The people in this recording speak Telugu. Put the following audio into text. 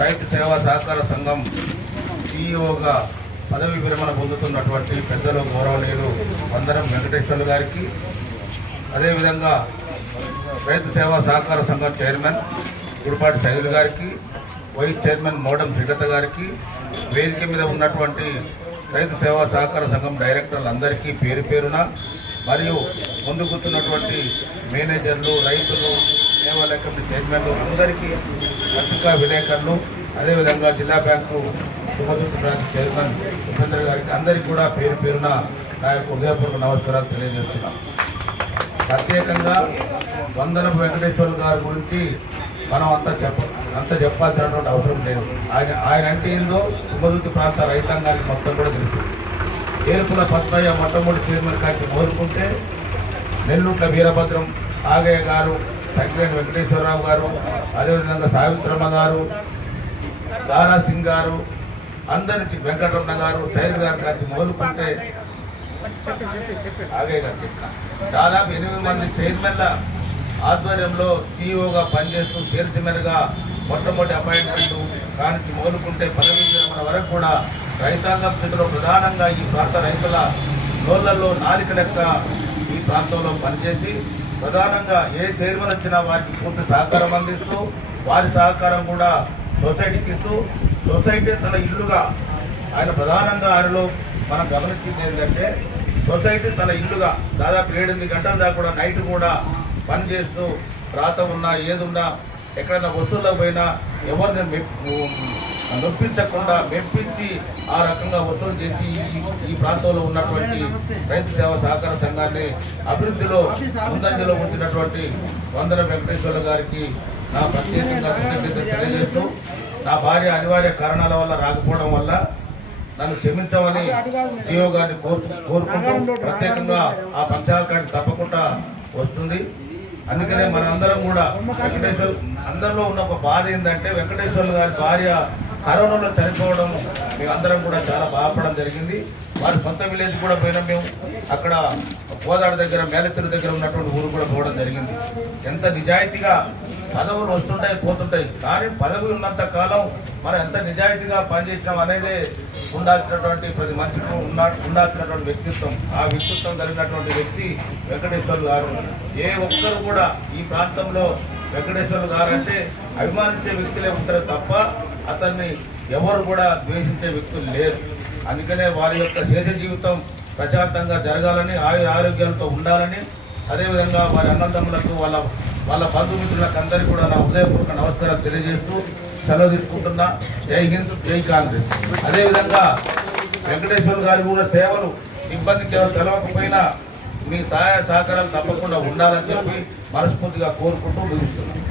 రైతు సేవా సహకార సంఘం సిఇఓగా పదవి విరమణ పొందుతున్నటువంటి పెద్దలు గౌరవనీయులు వందనం వెంకటేశ్వర్లు గారికి అదేవిధంగా రైతు సేవా సహకార సంఘం చైర్మన్ గుడిపాటి సైదులు గారికి వైస్ చైర్మన్ మోడం శ్రీగత గారికి వేదిక మీద ఉన్నటువంటి రైతు సేవా సహకార సంఘం డైరెక్టర్లందరికీ పేరు పేరున మరియు ముందుకుతున్నటువంటి మేనేజర్లు రైతులు సేవా కమిటీ చైర్మన్లు అందరికీ పత్రికా విలేకరులు అదేవిధంగా జిల్లా bank Sumadhur branch chairman Upendra గారికి అందరికీ కూడా పేరు పేరున నా యొక్క హృదయపూర్వక నమస్కారాలు తెలియజేస్తున్నాం. ప్రత్యేకంగా వందనపు వెంకటేశ్వర గారి గురించి మనం అంత చెప్ప అంత చెప్పాల్సినటువంటి అవసరం లేదు. ఆయన ఆయన అంటే ఏందో ఉపదుర్తి ప్రాంత రైతాంగానికి మొత్తం కూడా తెలుస్తుంది ఏర్పుల పద్మయ్య మొట్టమొదటి చైర్మన్ గారికి కోరుకుంటే నెల్లూట్ల వీరభద్రం ఆగయ్య గారు తగ్గిరెడ్డి వెంకటేశ్వరరావు గారు అదేవిధంగా సావిత్రమ్మ గారు దారా సింగ్ గారు అందరికి వెంకటరమణ గారు సైర్ గారు కాచి మొదలుకుంటే ఆగయ్య గారు చెప్పిన దాదాపు ఎనిమిది మంది చైర్మన్ల ఆధ్వర్యంలో సీఈఓగా పనిచేస్తూ చైర్మన్గా మొట్టమొదటి అపాయింట్మెంట్ కానించి మొదలుకుంటే పదవి విరమణ వరకు కూడా రైతాంగం స్థితిలో ప్రధానంగా ఈ ప్రాంత రైతుల నోళ్ళలో నాలిక లెక్క ఈ ప్రాంతంలో పనిచేసి ప్రధానంగా ఏ చైర్మన్ వచ్చినా వారికి పూర్తి సహకారం అందిస్తూ వారి సహకారం కూడా సొసైటీకి ఇస్తూ సొసైటీ తన ఇల్లుగా ఆయన ప్రధానంగా ఆయనలో మనం గమనించింది ఏంటంటే సొసైటీ తన ఇల్లుగా దాదాపు ఏడెనిమిది గంటల దాకా కూడా నైట్ కూడా పని చేస్తూ రాత ఉన్నా ఏదున్నా ఎక్కడైనా వసూళ్ళకు పోయినా ఎవరిని నొప్పించకుండా మెప్పించి ఆ రకంగా వసూలు చేసి ఈ- ఈ ప్రాంతంలో ఉన్నటువంటి రైతు సేవ సహకార సంఘాన్ని అభివృద్ధిలో ముందంజలో ఉంచినటువంటి వందల వెంకటేశ్వర గారికి నా ప్రత్యేకంగా కృతజ్ఞతలు తెలియజేస్తూ నా భార్య అనివార్య కారణాల వల్ల రాకపోవడం వల్ల నన్ను క్షమించమని జియో గారిని కోరు కోరుకుంటూ ప్రత్యేకంగా ఆ పంచాయతీ తప్పకుండా వస్తుంది. అందుకనే మనందరం కూడా వెంకటేశ్వర్ అందరిలో ఉన్న ఒక బాధ ఏంటంటే వెంకటేశ్వర్లు గారి భార్య కరోనాలో చనిపోవడం మేము అందరం కూడా చాలా బాధపడడం జరిగింది. వారి సొంత విలేజ్ కూడా పోయినాం మేము. అక్కడ కోదాడ దగ్గర మేలెత్తూరు దగ్గర ఉన్నటువంటి ఊరు కూడా పోవడం జరిగింది. ఎంత నిజాయితీగా పదవులు వస్తుంటాయి పోతుంటాయి. కానీ పదవి ఉన్నంత కాలం మనం ఎంత నిజాయితీగా పనిచేసినాం అనేది ఉండాల్సినటువంటి ప్రతి మనిషికి ఉన్నా ఉండాల్సినటువంటి వ్యక్తిత్వం. ఆ వ్యక్తిత్వం కలిగినటువంటి వ్యక్తి వెంకటేశ్వర్లు గారు. ఏ ఒక్కరు కూడా ఈ ప్రాంతంలో వెంకటేశ్వర్లు గారు అంటే అభిమానించే వ్యక్తులే ఉంటారు తప్ప అతన్ని ఎవరు కూడా ద్వేషించే వ్యక్తులు లేరు. అందుకనే వారి యొక్క శేష జీవితం ప్రశాంతంగా జరగాలని ఆయు ఆరోగ్యాలతో ఉండాలని అదేవిధంగా వారి అన్నదమ్ములకు వాళ్ళ వాళ్ళ బంధుమిత్రులకు అందరికీ కూడా నా హృదయపూర్వక నమస్కారాలు తెలియజేస్తూ సెలవు తీసుకుంటున్నా. జై హింద్ జై కాంగ్రెస్. అదేవిధంగా వెంకటేశ్వర గారి కూడా సేవలు ఇబ్బందికి ఎవరు తెలవకపోయినా మీ సహాయ సహకారాలు తప్పకుండా ఉండాలని చెప్పి మనస్ఫూర్తిగా కోరుకుంటూ ముగిస్తున్నాను.